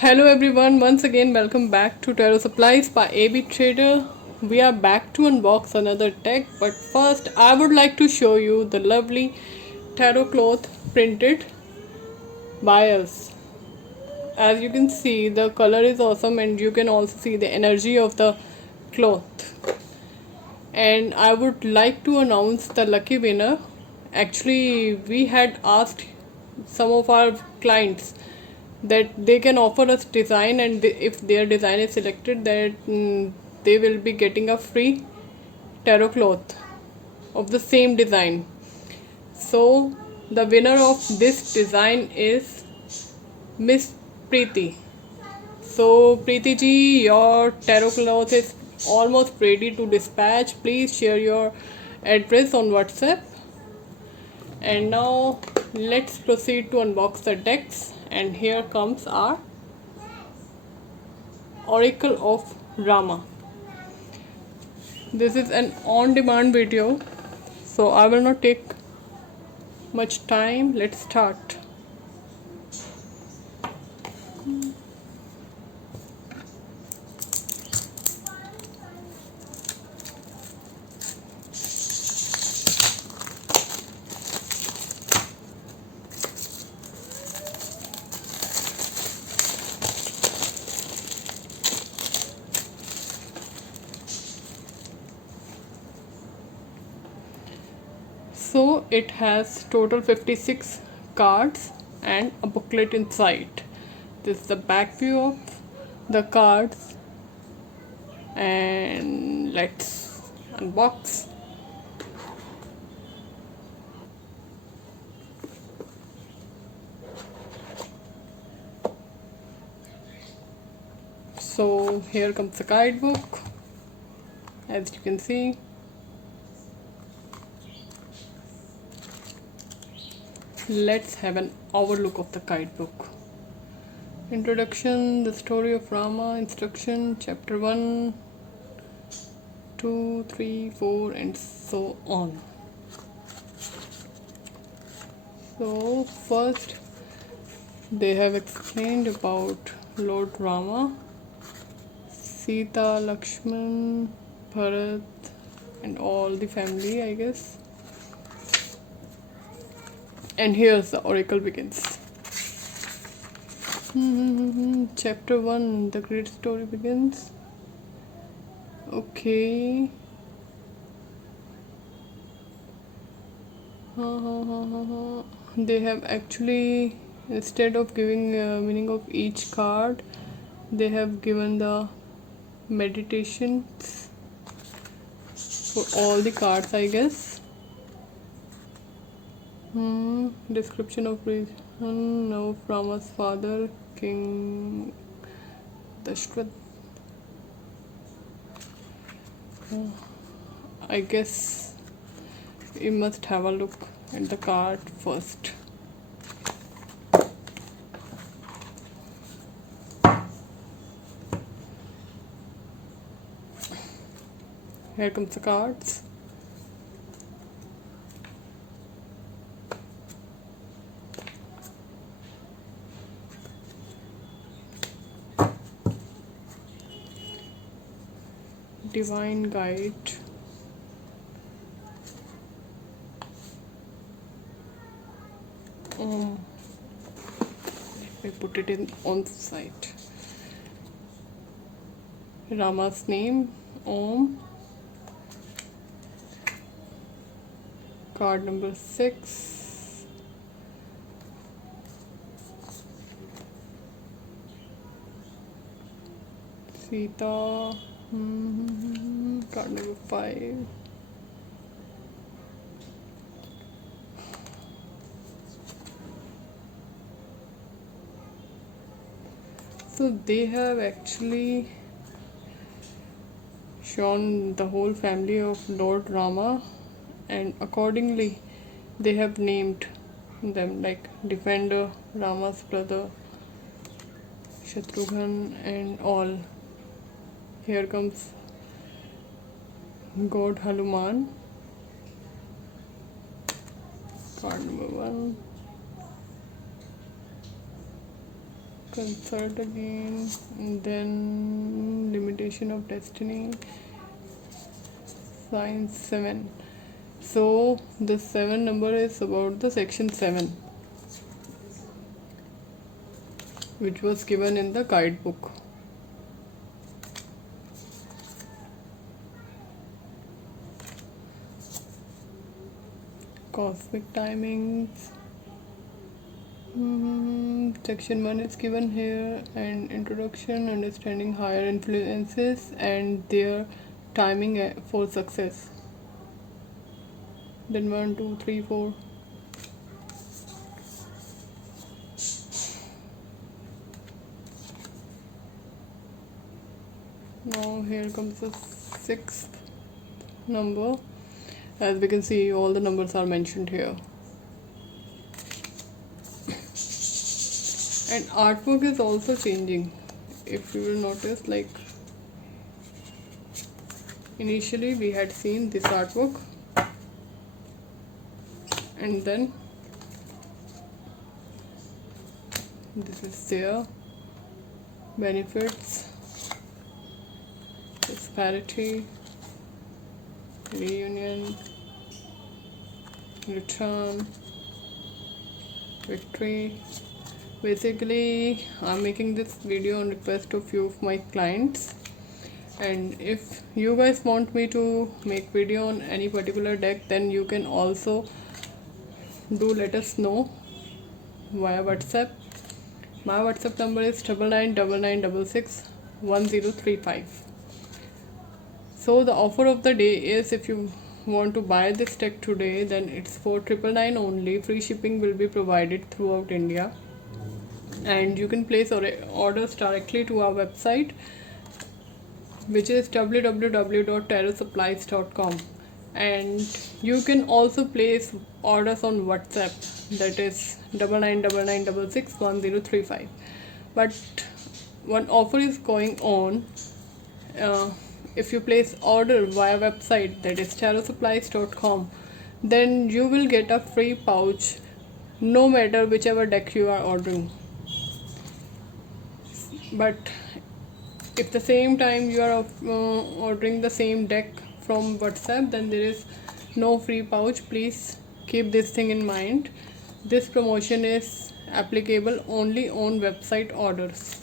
Hello everyone, once again welcome back to Tarot Supplies by AB Trader. We are back to unbox another deck, but first I would like to show you the lovely tarot cloth printed by us. As you can see, the color is awesome and you can also see the energy of the cloth. And I would like to announce the lucky winner. Actually, we had asked some of our clients that they can offer us design, and if their design is selected, that they will be getting a free tarot cloth of the same design. So the winner of this design is Miss Preeti. So Preeti ji, your tarot cloth is almost ready to dispatch. Please share your address on WhatsApp. And now let's proceed to unbox the decks. And here comes our Oracle of Rama. This is an on-demand video, so I will not take much time. Let's start. So it has total 56 cards and a booklet inside. This is the back view of the cards, and let's unbox. So here comes the guidebook, as you can see. Let's have an overlook of the guidebook. Introduction, the story of Rama, instruction, chapter 1, 2, 3, 4, and so on. So first they have explained about Lord Rama, Sita, Lakshman, Bharat, and all the family, I guess. And here's the oracle begins. Chapter 1, the great story begins. Okay. They have actually, instead of giving meaning of each card, they have given the meditations for all the cards, I guess. Description of reason of Rama's father, King Dashrath. I guess we must have a look at the card first. Here comes the cards. Divine guide. Let me put it in on the side. Rama's name, Om. Card number 6. Sita. Card number 5. So they have actually shown the whole family of Lord Rama, and accordingly they have named them, like Defender, Rama's brother, Shatrughan, and all. Here comes God Hanuman. Card number 1. consult again, and then limitation of destiny, science 7. So the 7 number is about the section 7, which was given in the guidebook. Cosmic timings. Section 1 is given here, and introduction, understanding higher influences and their timing for success. Then 1, 2, 3, 4. Now here comes the 6th number. As we can see, all the numbers are mentioned here. And artwork is also changing. If you will notice, like initially we had seen this artwork, and then this is their benefits, disparity, reunion, return, victory. Basically, I'm making this video on request of few of my clients, and if you guys want me to make video on any particular deck, then you can also do let us know via WhatsApp. My WhatsApp number is 9999661035. So the offer of the day is, if you want to buy this deck today, then it's for 999 only. Free shipping will be provided throughout India, and you can place orders directly to our website, which is www.tarosupplies.com, and you can also place orders on WhatsApp, that is 9999661035. But one offer is going on. If you place order via website, that is tarosupplies.com, then you will get a free pouch no matter whichever deck you are ordering. But if the same time you are ordering the same deck from WhatsApp, then there is no free pouch. Please keep this thing in mind. This promotion is applicable only on website orders.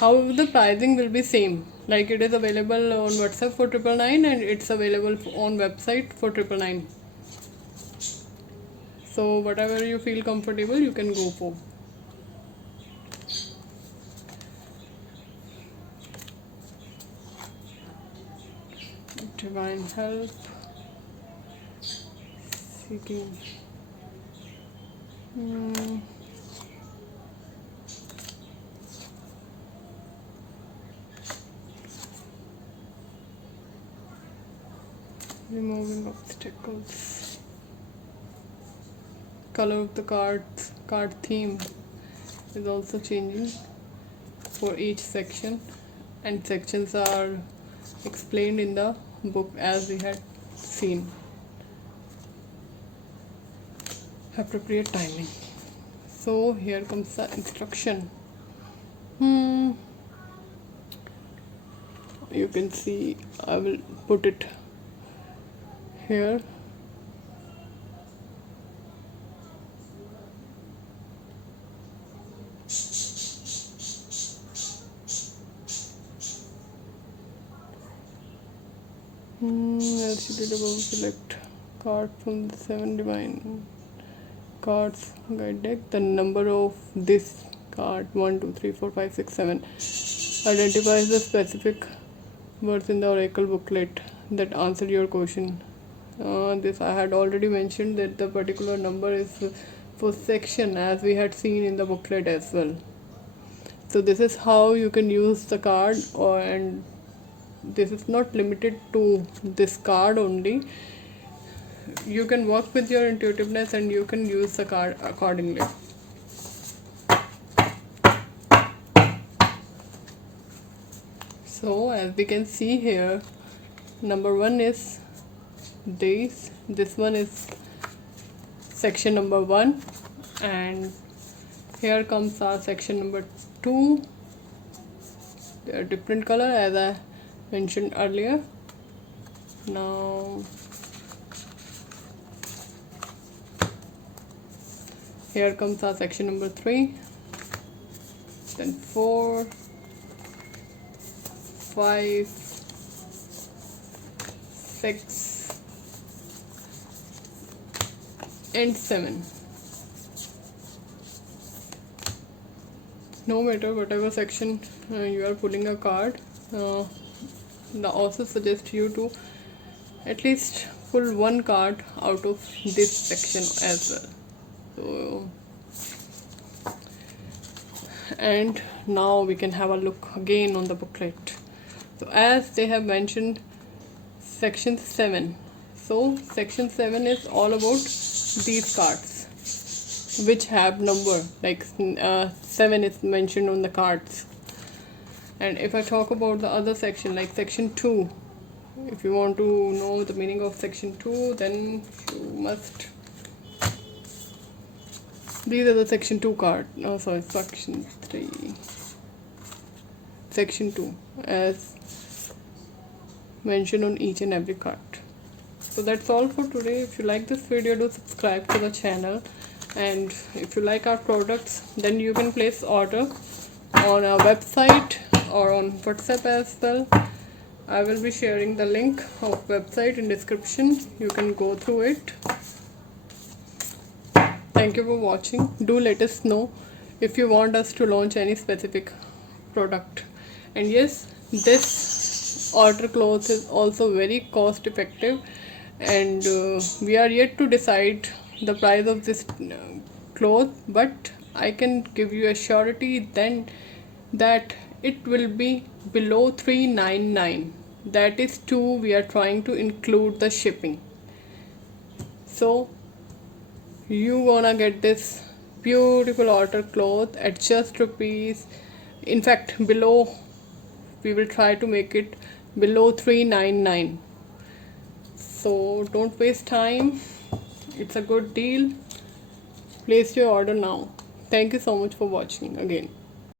However, the pricing will be same, like it is available on WhatsApp for 999 and it's available on website for 999. So whatever you feel comfortable, you can go for. Divine help, seeking removing obstacles. Color of the card theme is also changing for each section, and sections are explained in the book as we had seen. Appropriate timing. So here comes the instruction. You can see, I will put it here. As you did above, select card from the 7 divine cards guide deck. The number of this card 1, 2, 3, 4, 5, 6, 7 identifies the specific words in the oracle booklet that answered your question. This I had already mentioned, that the particular number is for section, as we had seen in the booklet as well. So this is how you can use the card, and this is not limited to this card only. You can work with your intuitiveness and you can use the card accordingly. So as we can see here, number 1 is this one is section number 1, and Here comes our section number 2. They are different color as I mentioned earlier. Now here comes our section number 3, then 4, 5, 6 and 7. No matter whatever section you are pulling a card, the author suggests you to at least pull one card out of this section as well. So, and now we can have a look again on the booklet. So as they have mentioned section 7, so section 7 is all about these cards which have number, like 7 is mentioned on the cards. And if I talk about the other section, like section 2, if you want to know the meaning of section 2, then you must, these are the section 2 card, oh sorry, section 3, section 2 as mentioned on each and every card. So that's all for today. If you like this video, do subscribe to the channel, and if you like our products, then you can place order on our website or on WhatsApp as well. I will be sharing the link of website in description. You can go through it. Thank you for watching. Do let us know if you want us to launch any specific product. And yes, this order cloth is also very cost effective, and we are yet to decide the price of this cloth, but I can give you a surety then that it will be below $399. That is too, we are trying to include the shipping. So you gonna get this beautiful otter cloth at just rupees, in fact below, we will try to make it below $399. So don't waste time, it's a good deal. Place your order now. Thank you so much for watching again.